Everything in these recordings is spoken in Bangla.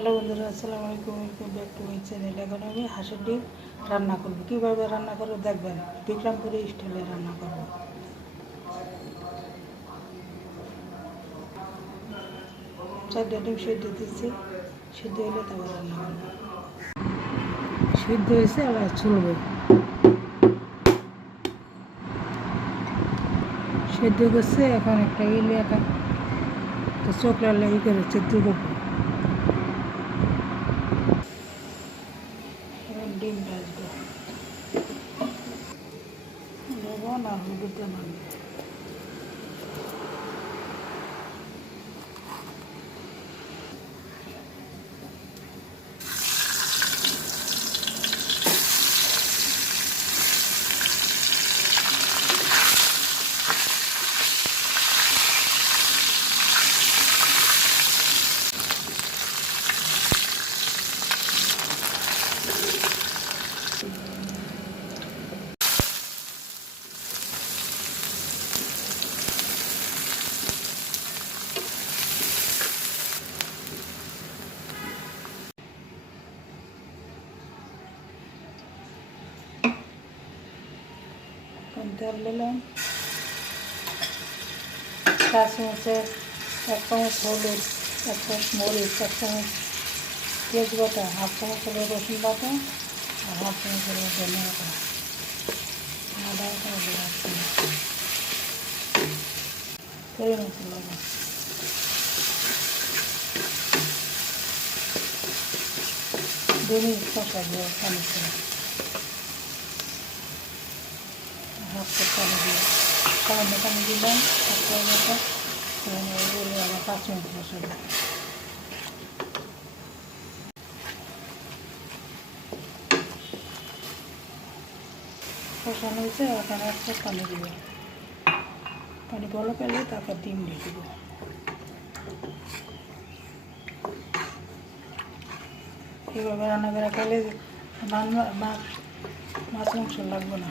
হ্যালো বন্ধুরা, আসসালামু আলাইকুম। Welcome back to my channel এখন আমি হাঁসের ডিম রান্না করব। কীভাবে রান্না করব দেখবেন? বিক্রমপুরি স্টাইলে রান্না করব। চারটা ডিম সিদ্ধ দিচ্ছি সিদ্ধ হলে তারপর রান্না করব। সিদ্ধ হয়েছে, আবার চলবে সেদ্ধ করছে, এখন একটা ইলে একটা চোখলা লেগে করে সেদ্ধ করব। इसको देखो ना हो আর হলুদ দিয়ে মাখবো এখন তেল দিলাম চা চামচের এক চামচ হলুদ এক চামচ মরিচ এক চামচ তেজবাটা হাফ চামচ হলো রসুন বাটা আর হাফ চামচ হলো ধনে বাটা আদা বাটা হলো হাফ চামচ পরিমাণ লবণ দু মিনিট কষাবো পানি কাপ পানি পানি দিলাম আবার পাঁচ মিনিট বসাবো কষানো হয়েছে ওখানে এক কাপ পানি দিব পানি বলো পেলে তারপর ডিম দিয়ে দিব এইভাবে রান্না খেলে মাছ মাছ মাংস লাগবে না।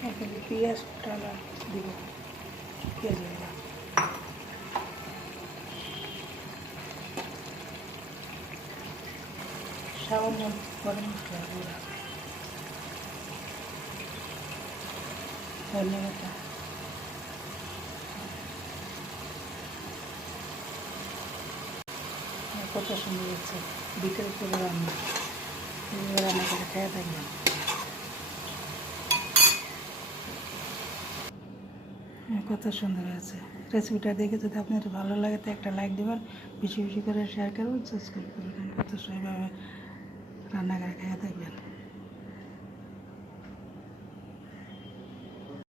এখানে পেঁয়াজ টালা দিব পেঁয়াজ সামান্য গরম মশলা গুঁড়া ধন্যবাদ কত সুন্দর হচ্ছে বিকেল করে রান্না রান্না করে খেয়ে থাকবেন কত সুন্দর হয়েছে রেসিপিটা দেখে যদি আপনার ভালো লাগে, তো একটা লাইক দেবেন। বেশি বেশি করে শেয়ার করবেন সাবস্ক্রাইব করবেন। কত রান্না করে খেয়ে থাকবেন।